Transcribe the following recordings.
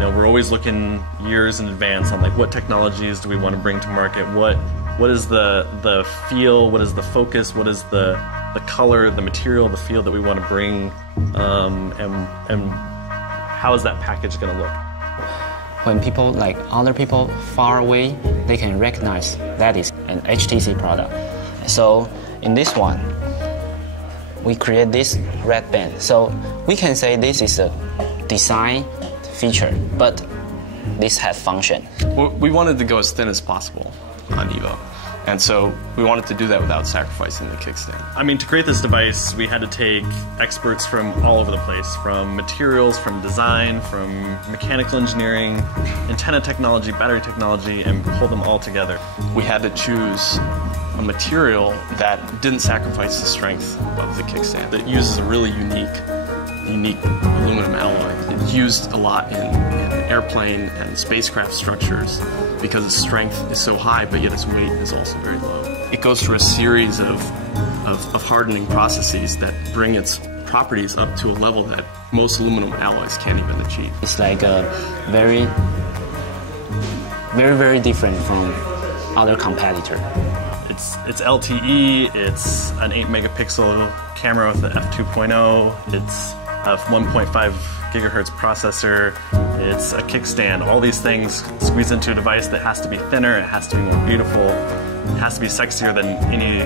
we're always looking years in advance on like what technologies do we want to bring to market, what is the feel, what is the focus, what is the color, the material, the feel that we want to bring, and how is that package going to look. When people, like other people far away, they can recognize that is an HTC product. So in this one, we create this red band. So we can say this is a design feature, but this has function. We wanted to go as thin as possible on EVO. And so we wanted to do that without sacrificing the kickstand. I mean, to create this device, we had to take experts from all over the place, from materials, from design, from mechanical engineering, antenna technology, battery technology, and pull them all together. We had to choose a material that didn't sacrifice the strength of the kickstand. It uses a really unique aluminum alloy. It's used a lot in airplane and spacecraft structures because its strength is so high, but yet its weight is also very low. It goes through a series of hardening processes that bring its properties up to a level that most aluminum alloys can't even achieve. It's like a very, very different from other competitor. It's LTE, it's an 8 megapixel camera with the f2.0, it's a 1.5 gigahertz processor, it's a kickstand. All these things squeeze into a device that has to be thinner, it has to be more beautiful, it has to be sexier than any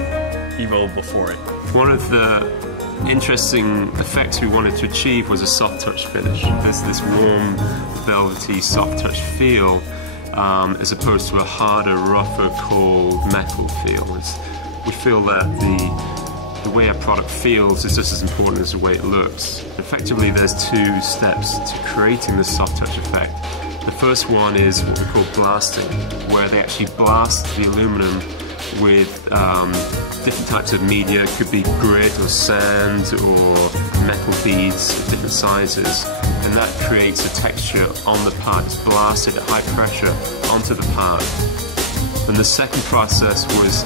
EVO before it. One of the interesting effects we wanted to achieve was a soft touch finish. There's this warm, velvety, soft touch feel as opposed to a harder, rougher, cold metal feel. We feel that the way a product feels is just as important as the way it looks. Effectively, there's two steps to creating this soft touch effect. The first one is what we call blasting, where they actually blast the aluminum with different types of media. It could be grit or sand or metal beads of different sizes, and that creates a texture on the part. It's blasted at high pressure onto the part. And the second process was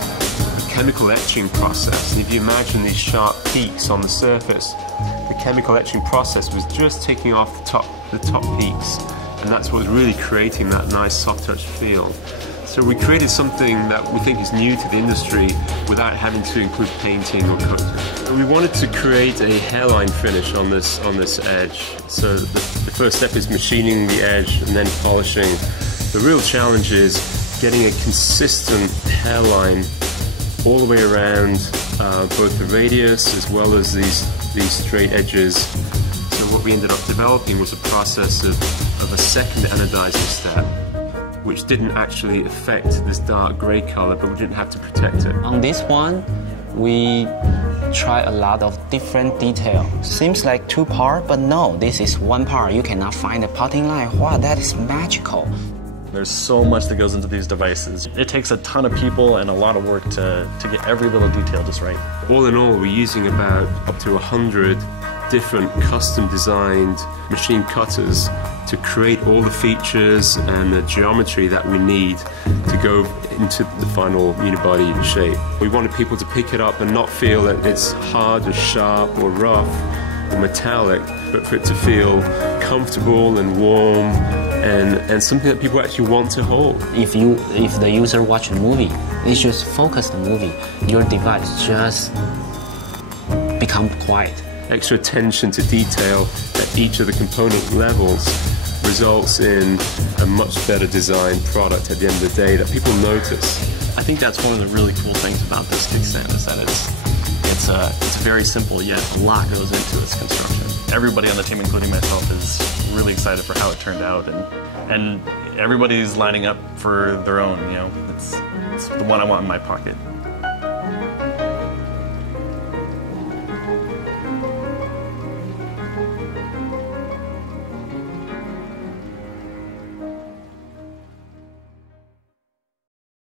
a chemical etching process. And if you imagine these sharp peaks on the surface, the chemical etching process was just taking off the top peaks, and that's what was really creating that nice soft touch feel. So we created something that we think is new to the industry without having to include painting or coating. We wanted to create a hairline finish on this edge. So the first step is machining the edge and then polishing. The real challenge is getting a consistent hairline all the way around both the radius as well as these straight edges. So what we ended up developing was a process of a second anodizing step, which didn't actually affect this dark grey color, but we didn't have to protect it. On this one, we try a lot of different detail. Seems like two part, but no, this is one part. You cannot find a potting line. Wow, that is magical. There's so much that goes into these devices. It takes a ton of people and a lot of work to get every little detail just right. All in all, we're using about up to 100 different custom designed machine cutters to create all the features and the geometry that we need to go into the final unibody shape. We wanted people to pick it up and not feel that it's hard or sharp or rough or metallic, but for it to feel comfortable and warm and something that people actually want to hold. If the user watch the movie, it just focus the movie. Your device just become quiet. Extra attention to detail at each of the component levels results in a much better designed product at the end of the day that people notice. I think that's one of the really cool things about this kickstand is that it's very simple, yet a lot goes into its construction. Everybody on the team, including myself, is really excited for how it turned out, and everybody's lining up for their own. It's the one I want in my pocket.